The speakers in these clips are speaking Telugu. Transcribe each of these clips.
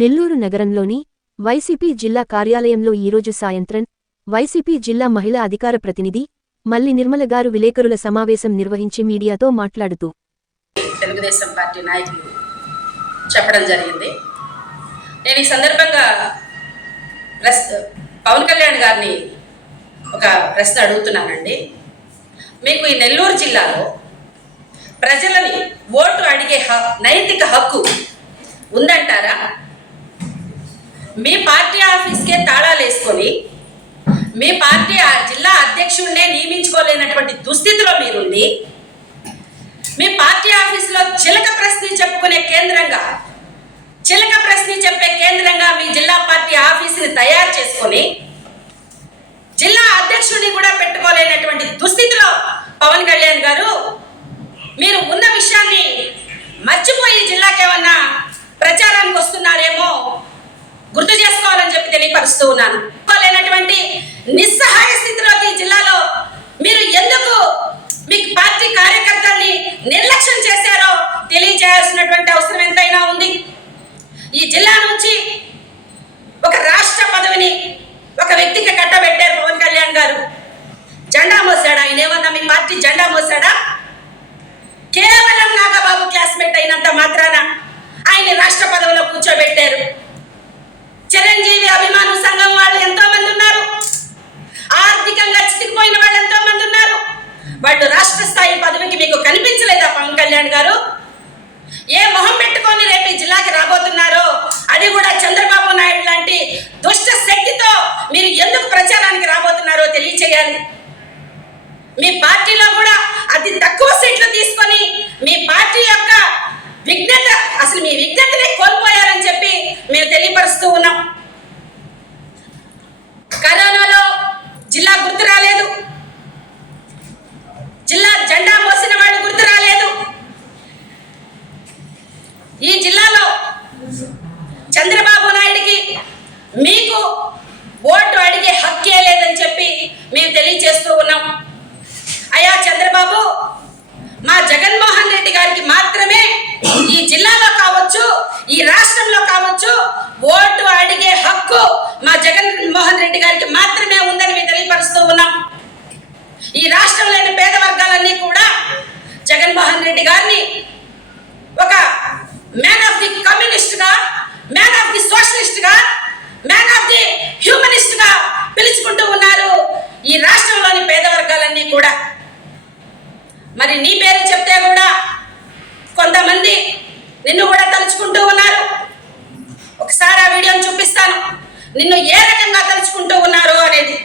నెల్లూరు నగరంలోని వైసీపీ జిల్లా కార్యాలయంలో ఈరోజు సాయంత్రం వైసీపీ జిల్లా మహిళా అధికార ప్రతినిధి మల్లి నిర్మలగారు విలేకరుల సమావేశం నిర్వహించి మీడియాతో మాట్లాడుతూ తెలుగుదేశం పార్టీ నాయకులు చెప్పడం జరిగింది. నేను ఈ సందర్భంగా ప్రస్ పవన్ కళ్యాణ్ గారిని ఒక ప్రశ్న అడుగుతున్నానండి. మీకు ఈ నెల్లూరు జిల్లాలో ప్రజలని ఓటు అడిగే హ నైతిక హక్కు ఉందంటారా? మీ పార్టీ ఆఫీస్కే తాళాలు వేసుకొని మీ పార్టీ జిల్లా అధ్యక్షుడినే నియమించుకోలేనటువంటి దుస్థితిలో మీరుండి మీ పార్టీ ఆఫీసులో చిలక ప్రశ్న చెప్పుకునే కేంద్రంగా చిలక ప్రశ్న చెప్పే కేంద్రంగా మీ జిల్లా పార్టీ ఆఫీసుని తయారు చేసుకొని జిల్లా అధ్యక్షుడిని కూడా పెట్టుకోలేనటువంటి దుస్థితిలో పవన్ కళ్యాణ్ గారు మీరు ఉన్న విషయాన్ని మర్చిపోయి జిల్లాకేమన్నా ప్రచారానికి వస్తున్నారేమో గుర్తు చేసుకోవాలని చెప్పి తెలియపరుస్తూ ఉన్నాను. లేనటువంటి నిస్సహాయ స్థితిలోకి జిల్లాలో మీరు ఎందుకు మీ పార్టీ కార్యకర్తల్ని నిర్లక్ష్యం చేశారో తెలియజేయాల్సినటువంటి అవసరం ఎంతైనా ఉంది. ఈ జిల్లా నుంచి ఒక రాష్ట్ర పదవిని ఒక వ్యక్తికి కట్టబెట్టారు పవన్ కళ్యాణ్ గారు జెండా మోసాడా ఆయన ఏమన్నా మీ పార్టీ జెండా మోసాడా కేవలం నాగబాబు క్లాస్మేట్ అయినంత మాత్రాన ఆయన రాష్ట్ర పదవిలో కూర్చోబెట్టారు చిరంజీవి అభిమాన సంఘం వాళ్ళు ఎంతో మంది ఉన్నారు ఆర్థికంగా చితికిపోయిన వాళ్ళు ఎంతో మంది ఉన్నారు వాళ్ళు రాష్ట్ర స్థాయి పదవికి మీకు కనిపించలేదా పవన్ కళ్యాణ్ గారు? ఏ మొహం పెట్టుకొని రేపు ఈ జిల్లాకి రాబోతున్నారో? అది కూడా చంద్రబాబు నాయుడు లాంటి దుష్ట శక్తితో మీరు ఎందుకు ప్రచారానికి రాబోతున్నారో తెలియచేయాలి. మీ పార్టీలో కూడా అతి తక్కువ సీట్లు తీసుకొని మీ పార్టీ యొక్క విఘ్నత అసలు మీ విఘ్నతనే కోల్పోయారని చెప్పి మేము తెలియపరుస్తూ ఉన్నాం. కరోనాలో జిల్లా గుర్తు రాలేదు. జిల్లా జెండా మోసిన వాళ్ళు గుర్తు రాలేదు. ఈ జిల్లాలో చంద్రబాబు నాయుడికి మీకు ఓటు అడిగే హక్కే లేదని చెప్పి మేము తెలియచేస్తూ ఉన్నాం అయ్యా చంద్రబాబు మా జగన్మోహన్ రెడ్డి గారికి మాత్రమే ఈ జిల్లాలో కావచ్చు ఈ రాష్ట్రంలో కావచ్చు ఓటు అడిగే హక్కు మా జగన్మోహన్ రెడ్డి గారికి మాత్రమే ఉందని మేము తెలియపరుస్తూ ఉన్నాం ఈ రాష్ట్రంలోని పేద వర్గాలన్నీ కూడా జగన్మోహన్ రెడ్డి గారిని ఒక మ్యాన్ ఆఫ్ ది కమ్యూనిస్ట్గా మ్యాన్ ఆఫ్ ది సోషలిస్ట్గా మ్యాన్ ఆఫ్ ది హ్యూమనిస్ట్గా పిలుచుకుంటూ ఉన్నారు ఈ రాష్ట్రంలోని పేద వర్గాలన్నీ కూడా. మరి నీ పేరు చెప్తే కూడా కొంతమంది నిన్ను కూడా తలుచుకుంటూ ఉన్నారు. ఒకసారి ఆ వీడియోని చూపిస్తాను. నిన్ను ఏ రకంగా తలుచుకుంటూ ఉన్నారు అనేది.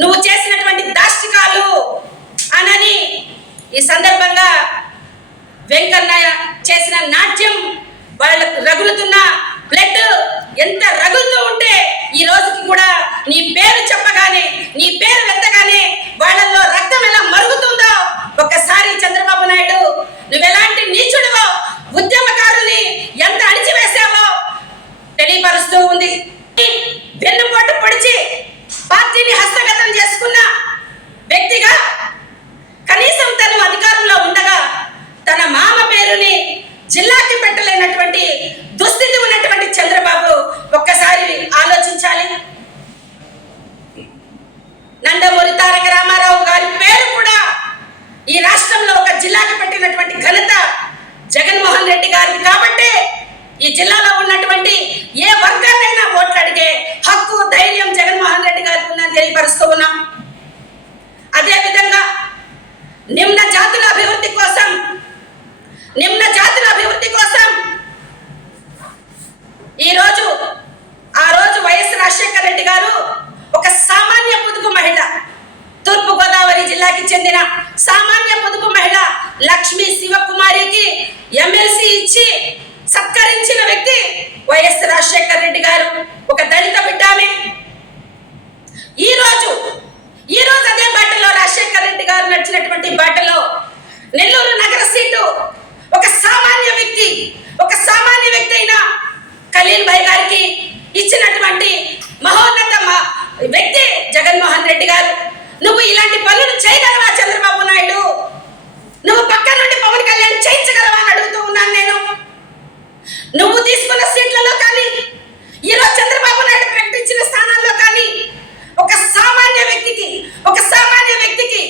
నువ్వు చేసినటువంటి దాష్టికాలు అనని ఈ సందర్భంగా వెంకన్నయ్య చేసిన నాట్యం వాళ్ళకు రగులుతున్న బ్లడ్ ఎంత రగులుతూ ఉంటే ఈ రోజుకి కూడా నీ పేరు చెప్పగానే నీ పేరు వెత్తగానే వాళ్ళల్లో రక్తం ఎలా మరుగుతుందో ఒక్కసారి చంద్రబాబు నాయుడు నువ్వెలాంటి నీచుడువో ఉద్యమకారుల్ని ఎంత అణిచివేశావో తెలియపరుస్తూ ఉంది. జిల్లాకి పట్టినటువంటి ఘనత జగన్మోహన్ రెడ్డి గారిది. కాబట్టి ఈ జిల్లాలో ఉన్నటువంటి ఏ వర్గాన్నైనా ఓట్లు అడిగే హక్కు ధైర్యం జగన్మోహన్ రెడ్డి గారికి ఉందని తెలియపరుస్తూ ఉన్నాం. అదేవిధంగా నిమ్న జాతుల అభివృద్ధి కోసం నిమ్న జాతుల అభివృద్ధి కోసం లక్ష్మి శివకుమారికి ఎమ్మెల్సీ ఇచ్చి సత్కరించిన వ్యక్తి వైఎస్ రాజశేఖర్ రెడ్డి గారు. ఒక దళిత బిడ్డ ఆమె ఈ రోజు ఈ రోజు అదే బాటలో రాజశేఖర్ రెడ్డి గారు నడిచినటువంటి బాటలో నెల్లూరు నగర సీటు ఒక సామాన్య వ్యక్తి ఒక సామాన్య వ్యక్తి అయిన ఖలీల్ భాయ్ గారికి ఇచ్చినటువంటి మహోన్నత మ- వ్యక్తి జగన్మోహన్ రెడ్డి గారు నువ్వు ఇలాంటి పనులు చేయగలవా చంద్రబాబు నాయుడు నువ్వు పక్క నుండి పవన్ కళ్యాణ్ చేయించగలవా అని అడుగుతూ ఉన్నాను నేను నువ్వు తీసుకున్న సీట్లలో కానీ ఈరోజు చంద్రబాబు నాయుడు ప్రకటించిన స్థానాల్లో కానీ ఒక సామాన్య వ్యక్తికి ఒక సామాన్య వ్యక్తికి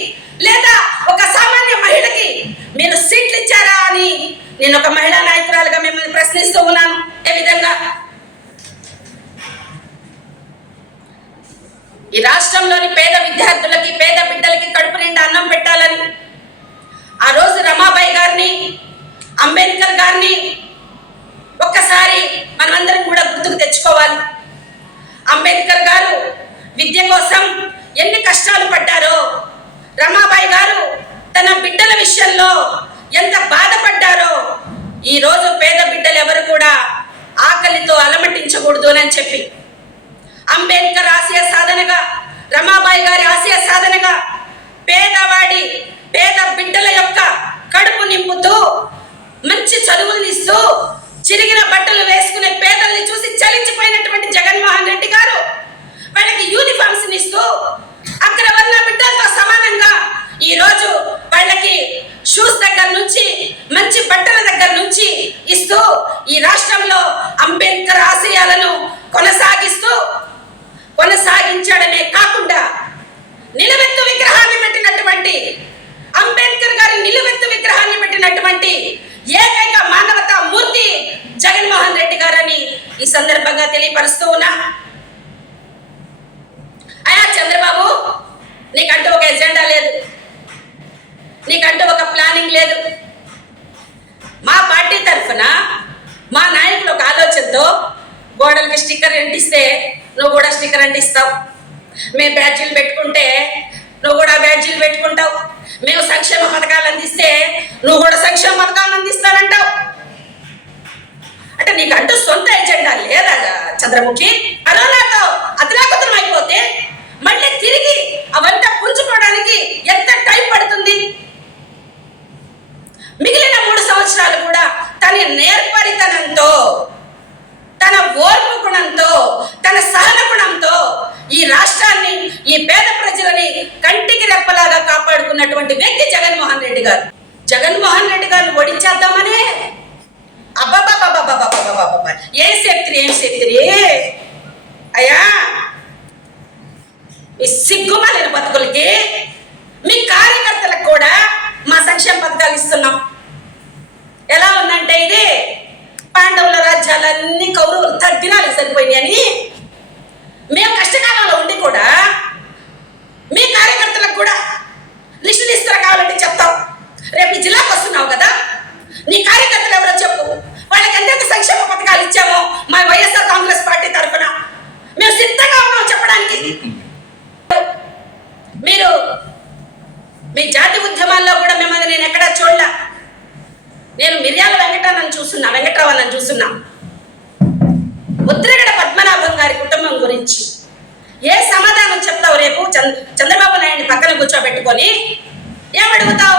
లేదా ఒక సామాన్య మహిళకి మీరు సీట్లు ఇచ్చారా అని నేను ఒక మహిళా నాయకురాలుగా మిమ్మల్ని ప్రశ్నిస్తూ ఉన్నాను ఏ విధంగా ఈ రాష్ట్రంలోని పేద విద్యార్థులకి పేద బిడ్డలకి కడుపు నిండా అన్నం పెట్టాలని ఆ రోజు రమాబాయి గారిని అంబేద్కర్ గారిని ఒక్కసారి మనమందరం కూడా గుర్తుకు తెచ్చుకోవాలి. అంబేద్కర్ గారు విద్య కోసం ఎన్ని కష్టాలు పడ్డారో రమాబాయి గారు తన బిడ్డల విషయంలో ఎంత బాధపడ్డారో ఈ రోజు పేద బిడ్డలు ఎవరు కూడా ఆకలితో అలమటించకూడదు అని చెప్పి అంబేద్కర్ ఆశయ సాధనగా రమాబాయి గారి ఆశయ సాధనగా పేదవాడి పేద బిడ్డల యొక్క కడుపు నింపుతూ మంచి చదువులు ఇస్తూ చిరిగిన బట్టలు వేసుకునే పేదల్ని చూసి చలించిపోయినటువంటి జగన్మోహన్ రెడ్డి గారు వాళ్ళకి యూనిఫామ్స్ ఇస్తూ అక్కడ ఉన్న బిడ్డలతో సమానంగా ఈరోజు వాళ్ళకి షూస్ దగ్గర నుంచి మంచి బట్టల దగ్గర నుంచి ఇస్తూ ఈ రాష్ట్రంలో అంబేద్కర్ ఆశయాలను కొనసాగిస్తూ కొనసాగించడమే కాకుండా నిలువెత్తు విగ్రహాన్ని పెట్టినటువంటి అంబేద్కర్ గారి నిలువెత్తు విగ్రహాన్ని పెట్టినటువంటి ఏకైక మానవతా మూర్తి జగన్మోహన్ రెడ్డి గారని ఈ సందర్భంగా తెలియపరుస్తూ ఉన్నా. అయా చంద్రబాబు నీకంటూ ఒక ఎజెండా లేదు. నీకంటూ ఒక ప్లానింగ్ లేదు. మా పార్టీ తరఫున మా నాయకులు ఒక ఆలోచనతో గోడలకి స్టిక్కర్ అంటిస్తే నువ్వు కూడా స్టిక్కర్ అంటిస్తావు మేము బ్యాడ్జీలు పెట్టుకుంటే నువ్వు కూడా బ్యాడ్జీలు పెట్టుకుంటావు. మేము సంక్షేమ పథకాలు అందిస్తే నువ్వు కూడా సంక్షేమ పథకాలు అందిస్తానంటావు. అంటే నీకంటూ సొంత ఎజెండా లేదా చంద్రముఖి? కరోనాతో అతలాకుతలం అయిపోతే మళ్ళీ తిరిగి అవంతా పుంజుకోవడానికి ఎంత టైం పడుతుంది? మిగిలిన మూడు సంవత్సరాలు కూడా తన నేర్పరితనంతో తన ఓర్పు గుణంతో తన సహన గుణంతో ఈ రాష్ట్రాన్ని ఈ పేద ప్రజలని కంటికి రెప్పలాగా కాపాడుకున్నటువంటి వ్యక్తి జగన్మోహన్ రెడ్డి గారు. జగన్మోహన్ రెడ్డి గారిని ఓడించేద్దామనే? అబ్బబ్బబ్బబ్బబ్బబ్బబ్బబ్బబ్బ. ఏం శక్తి ఏం శక్తి అయ్యా! మీ సిగ్గుమాలిన బతుకులకి మీ కార్యకర్తలకు కూడా మా సంక్షేమ పథకాలు ఇస్తున్నాం. ఎలా ఉందంటే కౌరవులు తగ్గినాలు సరిపోయినాయని? మేము కష్టకాలంలో ఉండి కూడా మీ కార్యకర్తలకు కూడా లిస్టులు ఇస్తారా కావాలంటే చెప్తాం. రేపు ఈ జిల్లాకు వస్తున్నావు కదా నీ కార్యకర్తలు ఎవరో చెప్పు. వాళ్ళకి ఎంతెంత సంక్షేమ పథకాలు ఇచ్చామో మా వైఎస్ఆర్ కాంగ్రెస్ పార్టీ తరఫున. మేము సిద్ధంగా ఉన్నాం చెప్పడానికి. మీరు మీ జాతి ఉద్యమాల్లో కూడా మిమ్మల్ని నేను ఎక్కడా చూడలే. నేను మిర్యాల వెంకటానని చూస్తున్నా వెంకటరావణని చూస్తున్నా. ముద్రగడ పద్మనాభం గారి కుటుంబం గురించి ఏ సమాధానం చెప్తావు రేపు? చంద్రబాబు నాయుడిని పక్కన కూర్చోబెట్టుకొని ఏమడుగుతావు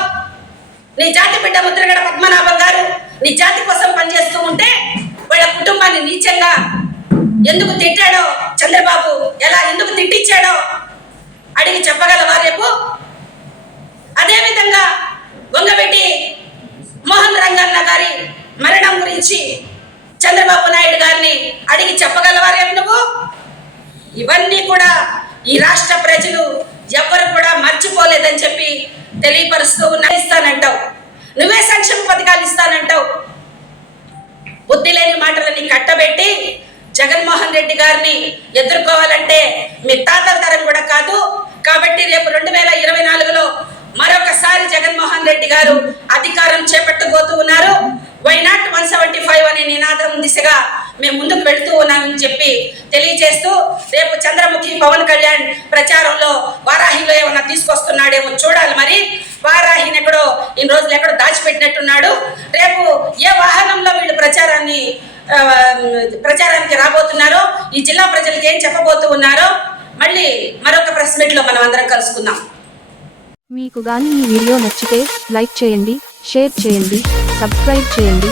నీ జాతి బిడ్డ ముద్రగడ పద్మనాభం గారు నీ జాతి కోసం పనిచేస్తూ ఉంటే వాళ్ళ కుటుంబాన్ని నీచంగా ఎందుకు తిట్టాడో చంద్రబాబు ఎలా ఎందుకు తిట్టించాడో అడిగి చెప్పగలవా రేపు? అదేవిధంగా వంగబెట్టి మోహన్ రంగన్న గారి మరణం గురించి చంద్రబాబు నాయుడు గారిని అడిగి చెప్పగలవా నువ్వు? ఇవన్నీ కూడా ఈ రాష్ట్ర ప్రజలు ఎవ్వరు కూడా మర్చిపోలేదని చెప్పి తెలియపరుస్తూ ఉన్నా ఇస్తానంటావు. నువ్వే సంక్షేమ పథకాలు ఇస్తానంటావు. బుద్ధి లేని మాటలని కట్టబెట్టి జగన్మోహన్ రెడ్డి గారిని ఎదుర్కోవాలంటే మీ తాతల తరం కూడా కాదు. కాబట్టి రేపు రెండు వేల ఇరవై నాలుగులో మరొకసారి జగన్మోహన్ రెడ్డి గారు నినాదం దిశగా మేము ముందుకు వెళుతూ ఉన్నామని చెప్పి తెలియజేస్తూ రేపు చంద్రముఖి పవన్ కళ్యాణ్ ప్రచారంలో వారాహిలో ఏమన్నా తీసుకొస్తున్నాడేమో చూడాలి మరి. వారాహిని ఎక్కడో ఇన్ని రోజులు ఎక్కడో దాచిపెట్టినట్టున్నాడు. రేపు ఏ వాహనంలో వీళ్ళు ప్రచారాన్ని ప్రచారానికి రాబోతున్నారో ఈ జిల్లా ప్రజలకు ఏం చెప్పబోతూ ఉన్నారో మళ్ళీ మరొక ప్రెస్ మీట్లో మనం అందరం కలుసుకుందాం. మీకు గాని ఈ వీడియో నచ్చితే లైక్ చేయండి షేర్ చేయండి సబ్స్క్రైబ్ చేయండి.